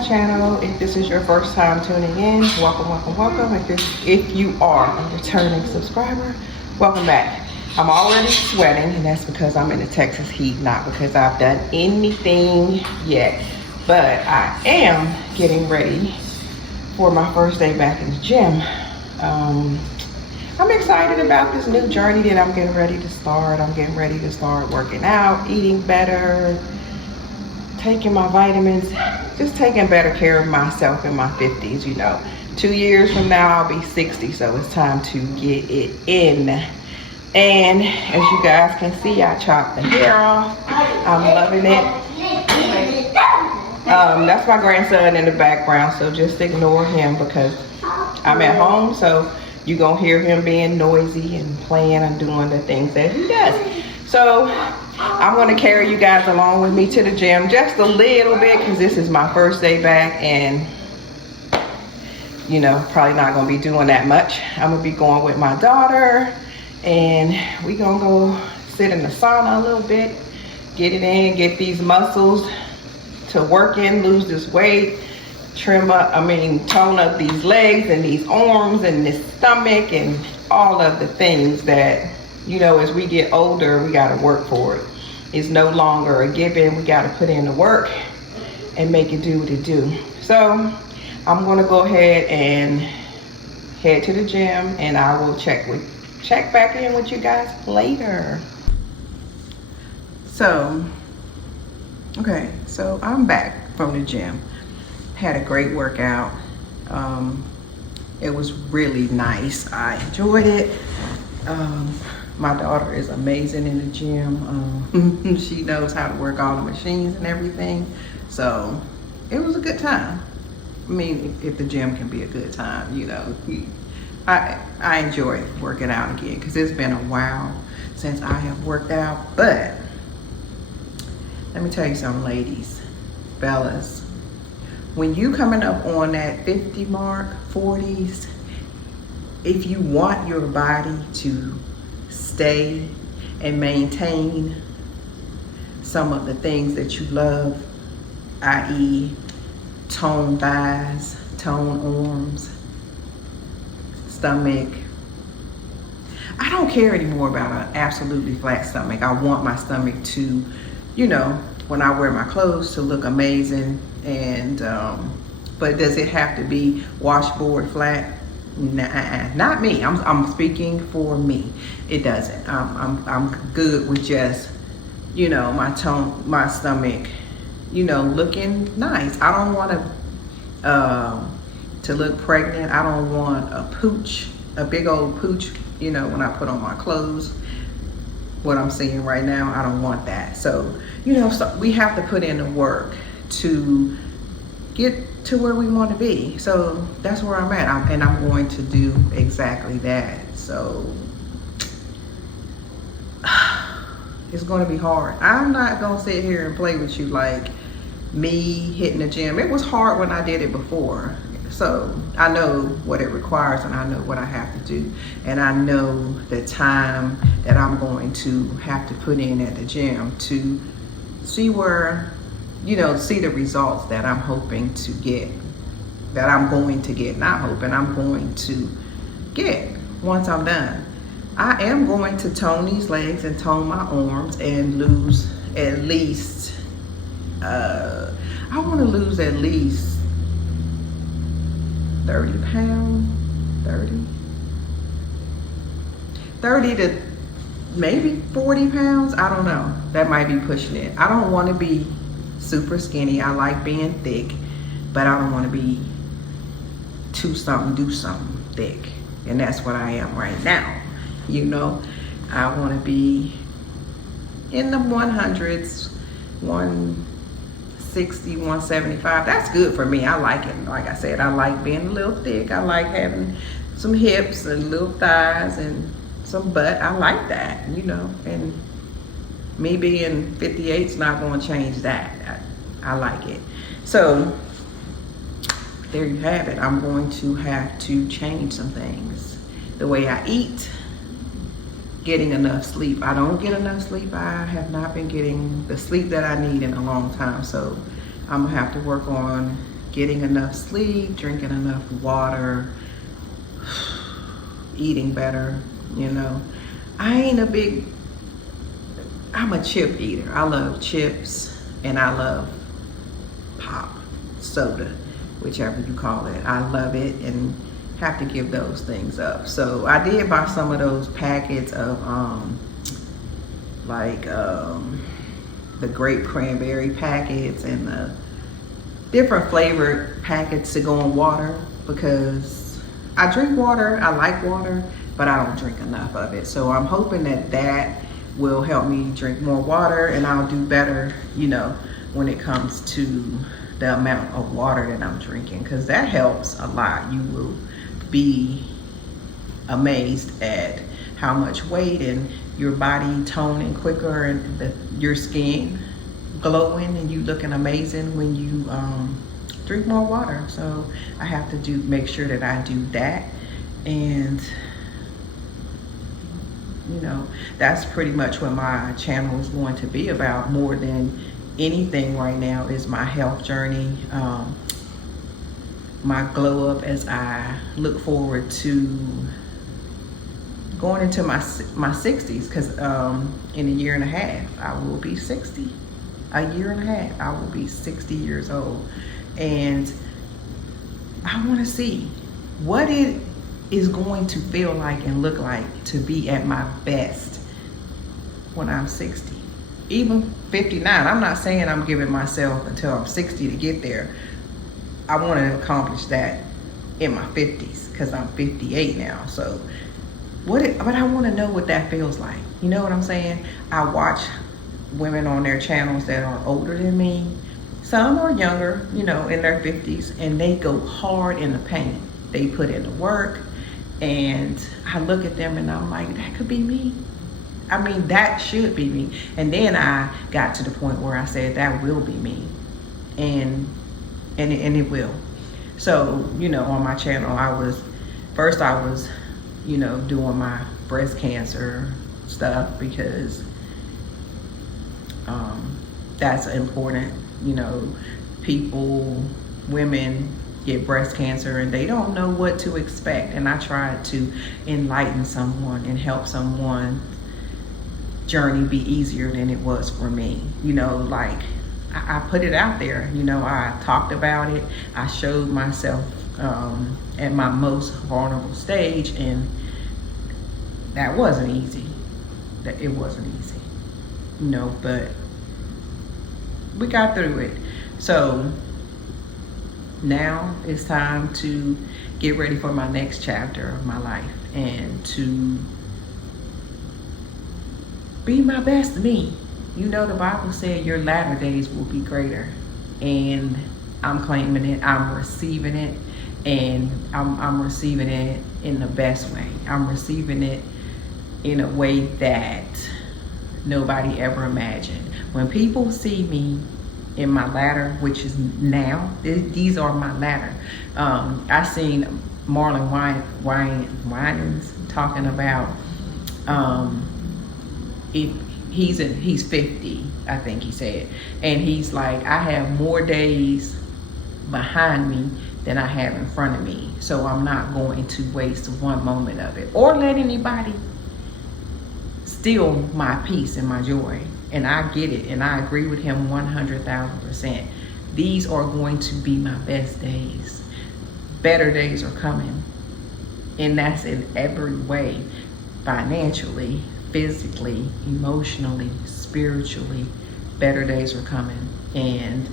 my channel. If this is your first time tuning in, welcome. If you are a returning subscriber, welcome back. I'm already sweating, and that's because I'm in the Texas heat, not because I've done anything yet. But I am getting ready for my first day back in the gym. I'm excited about this new journey that I'm getting ready to start. I'm getting ready to start working out, eating better, taking my vitamins, just taking better care of myself in my 50s, you know. 2 years from now, I'll be 60, so it's time to get it in. And as you guys can see, I chopped the hair off. I'm loving it. That's my grandson in the background, so just ignore him because I'm at home, so you're gonna hear him being noisy and playing and doing the things that he does. So I'm gonna carry you guys along with me to the gym just a little bit because this is my first day back, and you know, probably not gonna be doing that much. I'm gonna be going with my daughter, and we gonna go sit in the sauna a little bit, get it in, get these muscles to work in, lose this weight, tone up these legs and these arms and this stomach and all of the things that, you know, as we get older, we gotta work for it. It's no longer a given. We gotta put in the work and make it do what it do. So I'm gonna go ahead and head to the gym, and I will check back in with you guys later. So I'm back from the gym. Had a great workout. It was really nice. I enjoyed it. My daughter is amazing in the gym. She knows how to work all the machines and everything. So it was a good time. I mean, if the gym can be a good time, you know. I enjoy working out again because it's been a while since I have worked out. But let me tell you something, ladies, fellas. When you coming up on that 50 mark, 40s, if you want your body to stay and maintain some of the things that you love, i.e. toned thighs, toned arms, stomach. I don't care anymore about an absolutely flat stomach. I want my stomach to, you know, when I wear my clothes, to look amazing. And but does it have to be washboard flat? Nah, not me. I'm speaking for me. It doesn't. I'm good with just, you know, my stomach, you know, looking nice. I don't want to look pregnant. I don't want a big old pooch, you know, when I put on my clothes. What I'm seeing right now, I don't want that. So, you know, so we have to put in the work to get to where we want to be. So that's where I'm at, and I'm going to do exactly that. So it's going to be hard. I'm not going to sit here and play with you like me hitting the gym. It was hard when I did it before. So I know what it requires, and I know what I have to do, and I know the time that I'm going to have to put in at the gym to see where, you know, see the results that I'm hoping to get, that I'm going to get, not hoping, I'm going to get once I'm done. I am going to tone these legs and tone my arms and lose at least, I want to lose at least 30 pounds, 30 to maybe 40 pounds. I don't know. That might be pushing it. I don't want to be super skinny. I like being thick, but I don't want to be do something thick. And that's what I am right now. You know, I want to be in the 100s, 160, 175. That's good for me. I like it. Like I said, I like being a little thick. I like having some hips and little thighs and some butt. I like that, you know, and me being 58 is not going to change that. I like it. So there you have it. I'm going to have to change some things. The way I eat, getting enough sleep. I don't get enough sleep. I have not been getting the sleep that I need in a long time. So I'm gonna have to work on getting enough sleep, drinking enough water, eating better, you know. I'm a chip eater. I love chips and I love pop, soda, whichever you call it. I love it and have to give those things up. So I did buy some of those packets of the grape cranberry packets and the different flavored packets to go in water, because I drink water, I like water, but I don't drink enough of it. So I'm hoping that that will help me drink more water, and I'll do better, you know, when it comes to the amount of water that I'm drinking, because that helps a lot. You will be amazed at how much weight and your body toning quicker, and your skin glowing, and you looking amazing when you drink more water. So I have to make sure that I do that. And you know, that's pretty much what my channel is going to be about. More than anything right now is my health journey, my glow up, as I look forward to going into my 60s, because in a year and a half I will be 60. A year and a half I will be 60 years old, and I want to see what it is going to feel like and look like to be at my best when I'm 60. Even 59. I'm not saying I'm giving myself until I'm 60 to get there. I want to accomplish that in my 50s, because I'm 58 now. So but I want to know what that feels like. You know what I'm saying? I watch women on their channels that are older than me. Some are younger, you know, in their 50s, and they go hard in the paint. They put in the work, and I look at them and I'm like, that could be me. I mean, that should be me. And then I got to the point where I said, that will be me. And it will. So, you know, on my channel, I was, you know, doing my breast cancer stuff, because that's important. You know, women get breast cancer and they don't know what to expect. And I tried to enlighten someone and help someone's journey be easier than it was for me. You know, like I put it out there, you know, I talked about it. I showed myself at my most vulnerable stage, and that wasn't easy. It wasn't easy, you know, but we got through it. So now it's time to get ready for my next chapter of my life, and to be my best me. You know, the Bible said your latter days will be greater, and I'm claiming it, I'm receiving it, and I'm receiving it in the best way. I'm receiving it in a way that nobody ever imagined. When people see me in my latter, which is now, these are my latter. I seen Marlon Winans talking about he's 50, I think he said, and he's like, I have more days behind me than I have in front of me, so I'm not going to waste one moment of it or let anybody steal my peace and my joy. And I get it, and I agree with him 100,000%. These are going to be my best days. Better days are coming, and that's in every way: financially, physically, emotionally, spiritually. Better days are coming, and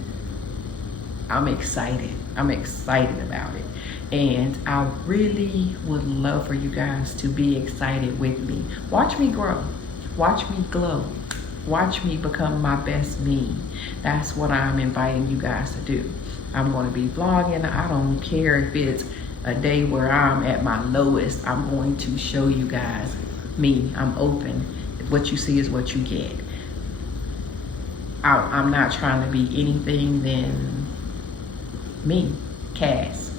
I'm excited. I'm excited about it. And I really would love for you guys to be excited with me. Watch me grow. Watch me glow. Watch me become my best me. That's what I'm inviting you guys to do. I'm going to be vlogging. I don't care if it's a day where I'm at my lowest. I'm going to show you guys me. I'm open. What you see is what you get. I'm not trying to be anything than me, Cass.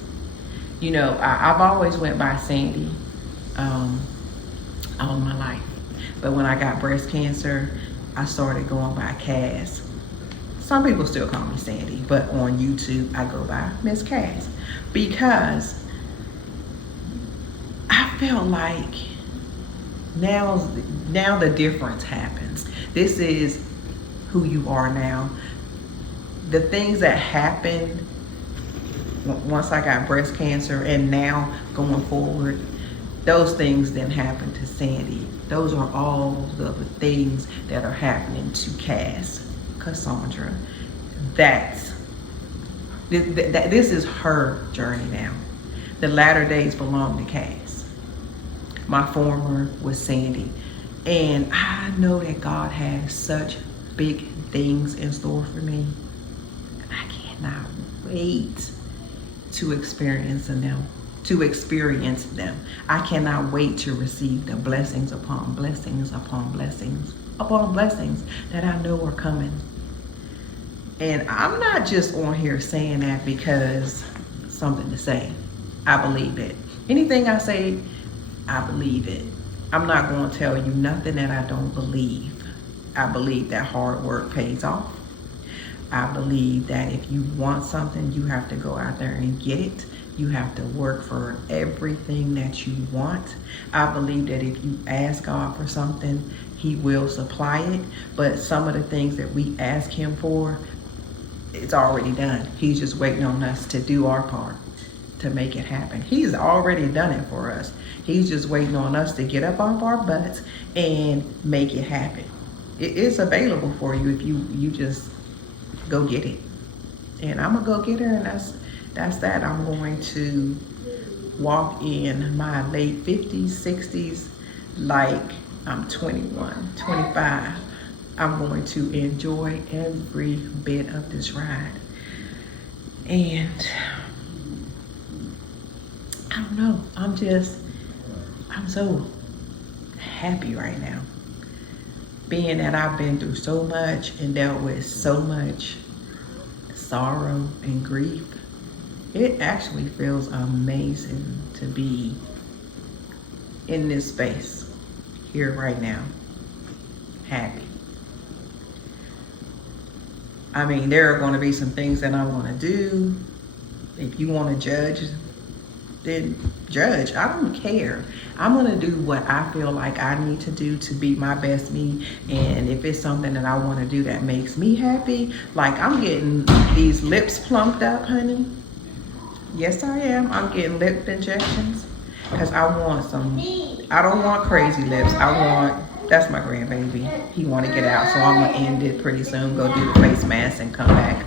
You know, I've always went by Sandy all my life. But when I got breast cancer, I started going by Cass. some people still call me Sandy, but on YouTube I go by Miss Cass, because I feel like now the difference happens. This is who you are now. The things that happened once I got breast cancer and now going forward, those things didn't happen to Sandy. Those are all the things that are happening to Cassandra. This is her journey now. The latter days belong to Cass. My former was Sandy. And I know that God has such big things in store for me. I cannot wait to experience them. I cannot wait to receive the blessings upon blessings upon blessings upon blessings that I know are coming. And I'm not just on here saying that because something to say. I believe it. Anything I say, I believe it. I'm not going to tell you nothing that I don't believe. I believe that hard work pays off. I believe that if you want something, you have to go out there and get it. You have to work for everything that you want. I believe that if you ask God for something, He will supply it. But some of the things that we ask Him for, it's already done. He's just waiting on us to do our part to make it happen. He's already done it for us. He's just waiting on us to get up off our butts and make it happen. It is available for you if you just go get it. And I'm a go-getter, and that's that. I'm going to walk in my late 50s, 60s like I'm 21, 25. I'm going to enjoy every bit of this ride. And I don't know, I'm so happy right now. Being that I've been through so much and dealt with so much sorrow and grief, it actually feels amazing to be in this space here right now, happy. I mean, there are going to be some things that I want to do. If you want to judge, then judge. I don't care. I'm going to do what I feel like I need to do to be my best me. And if it's something that I want to do that makes me happy, like I'm getting these lips plumped up, honey. Yes, I am. I'm getting lip injections because I don't want crazy lips. That's my grandbaby. He want to get out, so I'm going to end it pretty soon. Go do the face mask and come back.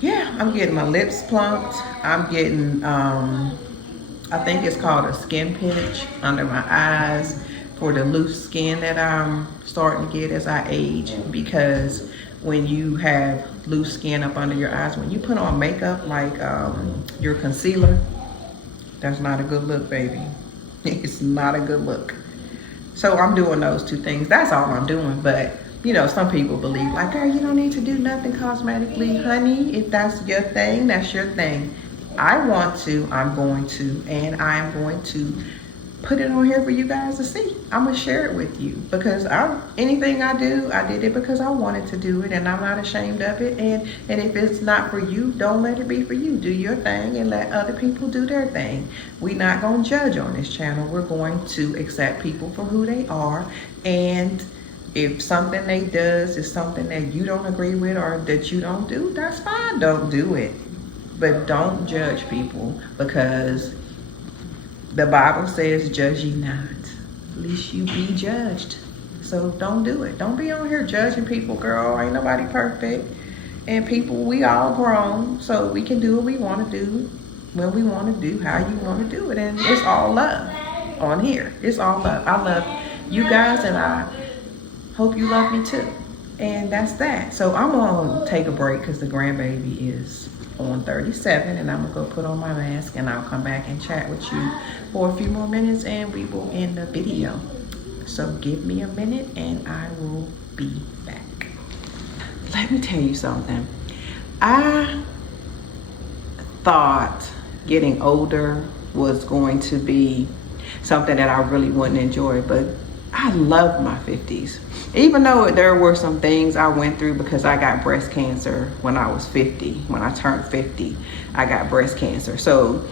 Yeah, I'm getting my lips plumped. I'm getting, I think it's called a skin pinch under my eyes for the loose skin that I'm starting to get as I age. Because when you have loose skin up under your eyes, when you put on makeup like your concealer, that's not a good look, baby. It's not a good look. So I'm doing those two things. That's all I'm doing. But, you know, some people believe like, girl, you don't need to do nothing cosmetically. Honey, if that's your thing, that's your thing. I want to, I'm going to, and I am going to put it on here for you guys to see. I'm going to share it with you because anything I do, I did it because I wanted to do it, and I'm not ashamed of it. And if it's not for you, don't let it be for you. Do your thing and let other people do their thing. We're not going to judge on this channel. We're going to accept people for who they are. And if something they does is something that you don't agree with or that you don't do, that's fine. Don't do it. But don't judge people, because the Bible says, judge ye not, lest you be judged. So don't do it. Don't be on here judging people, girl. Ain't nobody perfect. And people, we all grown, so we can do what we want to do, when we want to do, how you want to do it. And it's all love on here. It's all love. I love you guys, and I hope you love me too. And that's that. So I'm going to take a break because the grandbaby is on 37, and I'm gonna go put on my mask, and I'll come back and chat with you for a few more minutes, and we will end the video. So give me a minute and I will be back. Let me tell you something. I thought getting older was going to be something that I really wouldn't enjoy, but I love my 50s. Even though there were some things I went through because I got breast cancer when I was 50. When I turned 50, I got breast cancer. So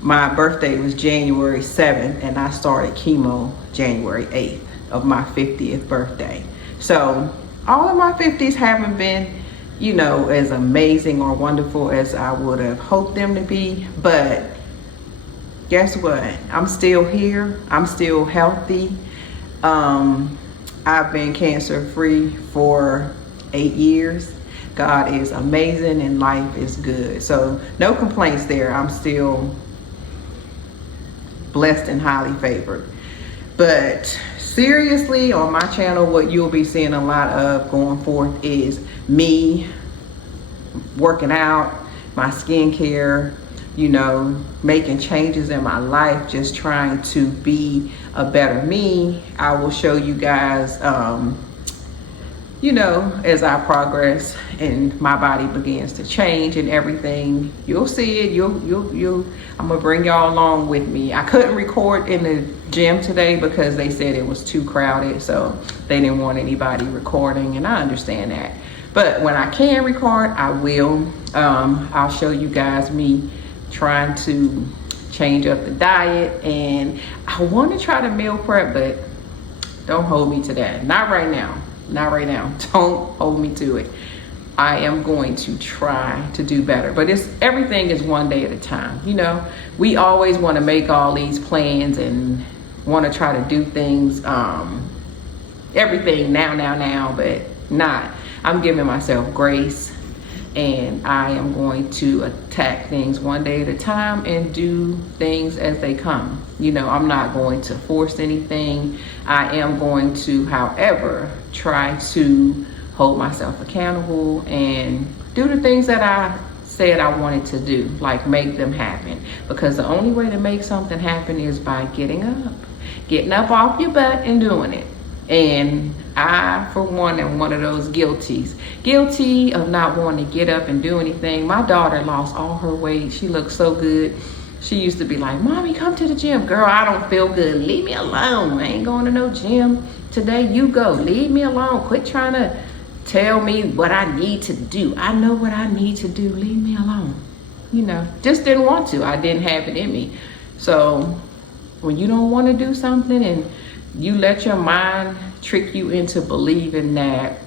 my birthday was January 7th and I started chemo January 8th of my 50th birthday. So all of my 50s haven't been, you know, as amazing or wonderful as I would have hoped them to be. But guess what? I'm still here. I'm still healthy. I've been cancer free for 8 years. God is amazing and life is good. So no complaints there. I'm still blessed and highly favored. But seriously, on my channel, what you'll be seeing a lot of going forth is me working out, my skincare, you know, making changes in my life, just trying to be a better me. I will show you guys, you know, as I progress and my body begins to change and everything, you'll see it. I'm gonna bring y'all along with me. I couldn't record in the gym today because they said it was too crowded, so they didn't want anybody recording, and I understand that. But when I can record, I will. I'll show you guys me trying to change up the diet, and I want to try to meal prep, but don't hold me to that. Not right now. Don't hold me to it. I am going to try to do better, but everything is one day at a time. You know, we always want to make all these plans and want to try to do things, everything now, but not. I'm giving myself grace, and I am going to attack things one day at a time and do things as they come. You know, I'm not going to force anything. I am going to, however, try to hold myself accountable and do the things that I said I wanted to do, like make them happen. Because the only way to make something happen is by getting up off your butt and doing it. And I, for one, am one of those guilty of not wanting to get up and do anything. My daughter lost all her weight. She looks so good. She used to be like, Mommy, come to the gym. Girl, I don't feel good. Leave me alone. I ain't going to no gym today. You go. Leave me alone. Quit trying to tell me what I need to do. I know what I need to do. Leave me alone. You know, just didn't want to. I didn't have it in me. So when you don't want to do something and you let your mind trick you into believing that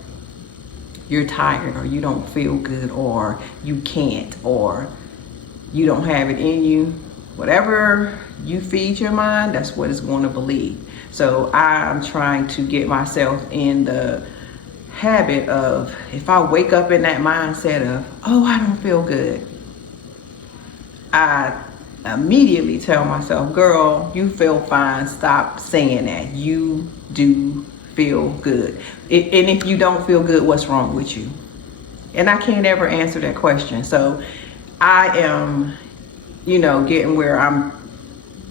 you're tired or you don't feel good or you can't or you don't have it in you, whatever you feed your mind, that's what it's going to believe. So I'm trying to get myself in the habit of, if I wake up in that mindset of, oh, I don't feel good, I immediately tell myself, girl, you feel fine. Stop saying that. You do feel good. And if you don't feel good, what's wrong with you? And I can't ever answer that question. So I am, you know, getting where I'm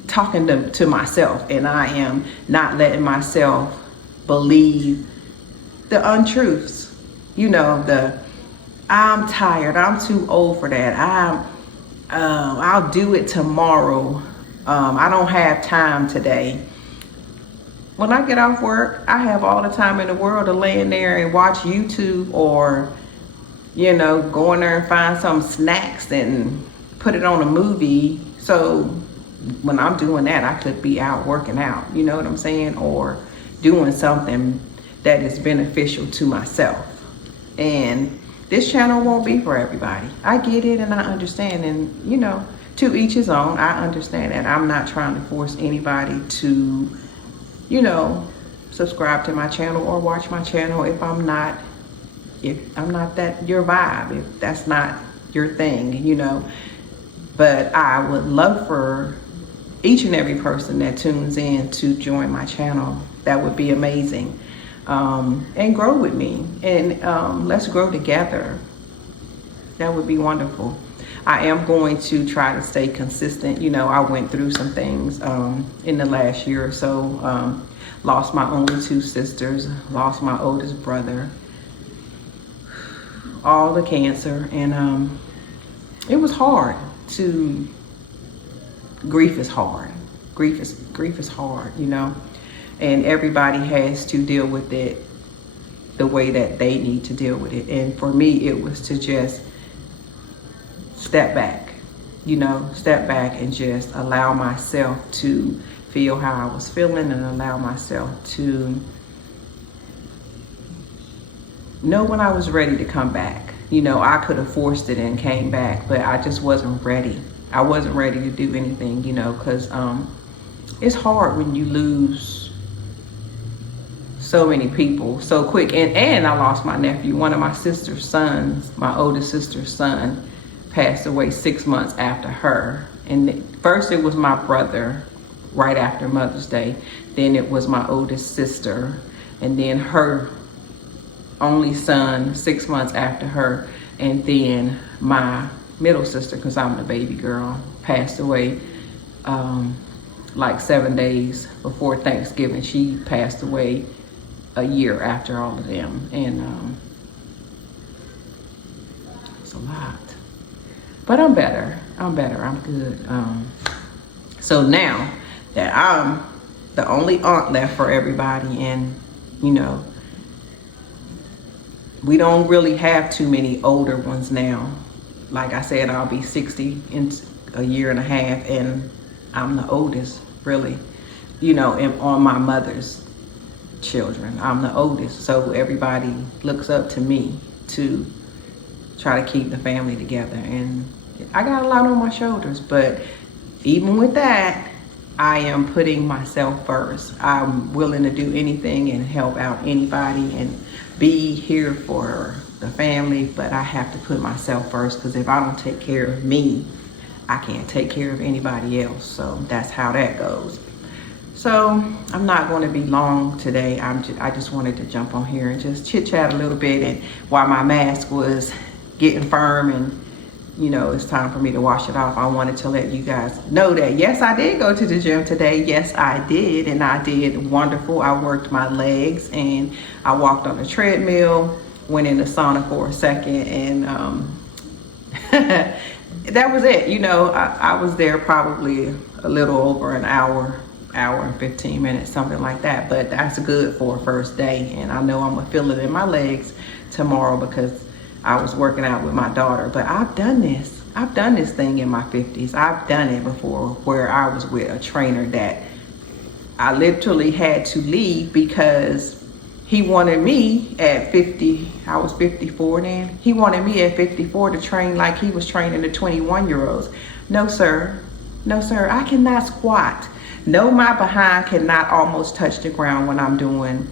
talking to myself, and I am not letting myself believe the untruths. You know, I'm tired. I'm too old for that. I'll do it tomorrow. I don't have time today. When I get off work, I have all the time in the world to lay in there and watch YouTube, or, you know, go in there and find some snacks and put it on a movie. So when I'm doing that, I could be out working out, you know what I'm saying? Or doing something that is beneficial to myself. And this channel won't be for everybody. I get it and I understand, and you know, to each his own. I understand that. I'm not trying to force anybody to, you know, subscribe to my channel or watch my channel if I'm not that your vibe, if that's not your thing, you know. But I would love for each and every person that tunes in to join my channel. That would be amazing. And grow with me, and let's grow together. That would be wonderful. I am going to try to stay consistent. You know, I went through some things in the last year or so. Lost my only 2 sisters, lost my oldest brother, all the cancer, and it was hard grief is hard. Grief is hard, you know. And everybody has to deal with it the way that they need to deal with it. And for me, it was to just step back, step back and just allow myself to feel how I was feeling and allow myself to know when I was ready to come back. I could have forced it and came back, but I just wasn't ready. I wasn't ready to do anything, because it's hard when you lose so many people so quick. And I lost my nephew. One of my sister's sons, my oldest sister's son, passed away 6 months after her. And first it was my brother right after Mother's Day. Then it was my oldest sister. And then her only son 6 months after her. And then my middle sister, because I'm the baby girl, passed away like 7 days before Thanksgiving. She passed away a year after all of them. And it's a lot. But I'm better. I'm good. So now that I'm the only aunt left for everybody, and we don't really have too many older ones now. Like I said, I'll be 60 in a year and a half, and I'm the oldest, really, and on my mother's children. I'm the oldest, so everybody looks up to me to try to keep the family together. And I got a lot on my shoulders, but even with that, I am putting myself first. I'm willing to do anything and help out anybody and be here for the family, but I have to put myself first, because if I don't take care of me, I can't take care of anybody else. So that's how that goes. So I'm not going to be long today. I just wanted to jump on here and just chit chat a little bit. And while my mask was getting firm and it's time for me to wash it off, I wanted to let you guys know that yes, I did go to the gym today. Yes, I did, and I did wonderful. I worked my legs and I walked on the treadmill, went in the sauna for a second, and that was it. I was there probably a little over an hour and 15 minutes, something like that. But that's good for a first day, and I know I'm gonna feel it in my legs tomorrow because I was working out with my daughter. But I've done this thing in my 50s. I've done it before, where I was with a trainer that I literally had to leave because he wanted me at 50. I was 54 then. He wanted me at 54 to train like he was training the 21-year-olds. No, sir. I cannot squat. No, my behind cannot almost touch the ground when I'm doing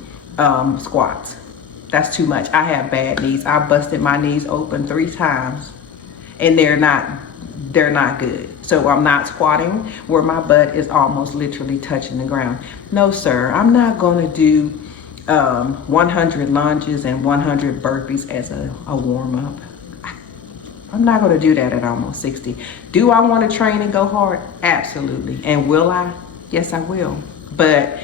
squats. That's too much. I have bad knees. I busted my knees open 3 times, and they're not good. So I'm not squatting where my butt is almost literally touching the ground. No, sir. I'm not going to do 100 lunges and 100 burpees as a warm-up. I'm not going to do that at almost 60. Do I want to train and go hard? Absolutely. And will I? Yes, I will. But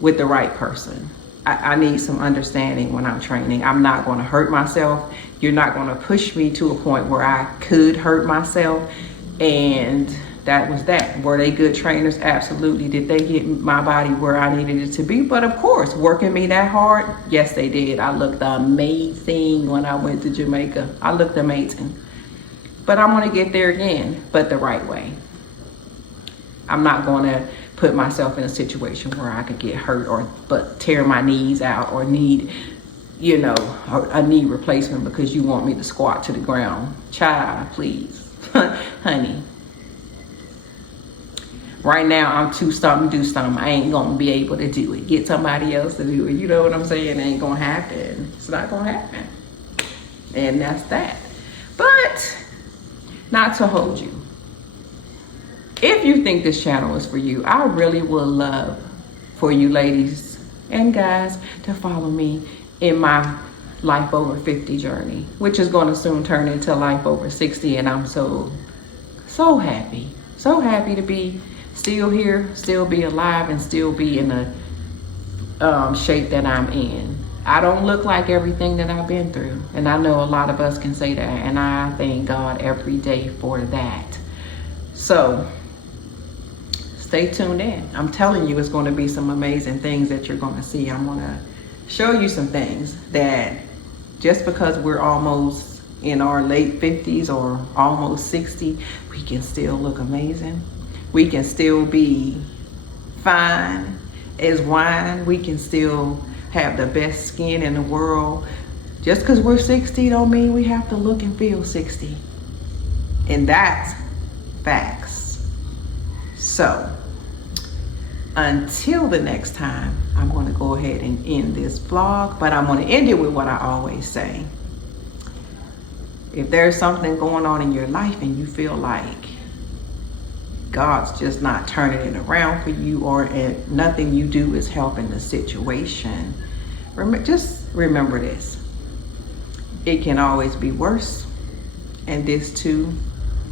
with the right person. I need some understanding when I'm training. I'm not going to hurt myself. You're not going to push me to a point where I could hurt myself. And that was that. Were they good trainers? Absolutely. Did they get my body where I needed it to be? But of course, working me that hard, yes, they did. I looked amazing when I went to Jamaica. I looked amazing. But I'm going to get there again, but the right way. I'm not going to put myself in a situation where I could get hurt but tear my knees out or need, a knee replacement because you want me to squat to the ground. Child, please, honey. Right now, I'm too stumped to do something. I ain't gonna be able to do it. Get somebody else to do it. You know what I'm saying? It ain't gonna happen. It's not gonna happen. And that's that. But not to hold you. If you think this channel is for you, I really would love for you ladies and guys to follow me in my life over 50 journey, which is going to soon turn into life over 60. And I'm so happy to be still here, still be alive, and still be in the shape that I'm in. I don't look like everything that I've been through, and I know a lot of us can say that, and I thank God every day for that. So stay tuned in. I'm telling you, it's going to be some amazing things that you're going to see. I'm going to show you some things that just because we're almost in our late 50s or almost 60, we can still look amazing. We can still be fine as wine. We can still have the best skin in the world. Just because we're 60 don't mean we have to look and feel 60. And that's facts. So until the next time, I'm going to go ahead and end this vlog, but I'm going to end it with what I always say. If there's something going on in your life and you feel like God's just not turning it around for you, or nothing you do is helping the situation, just remember this. It can always be worse, and this too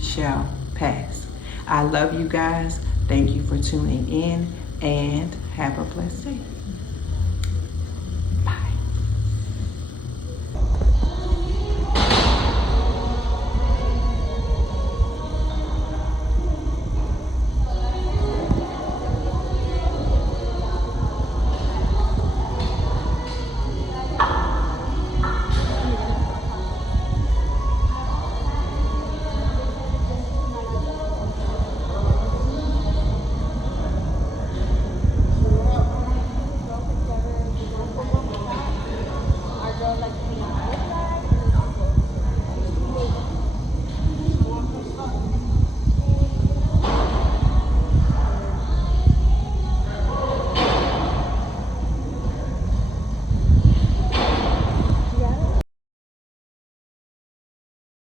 shall pass. I love you guys. Thank you for tuning in, and have a blessed day.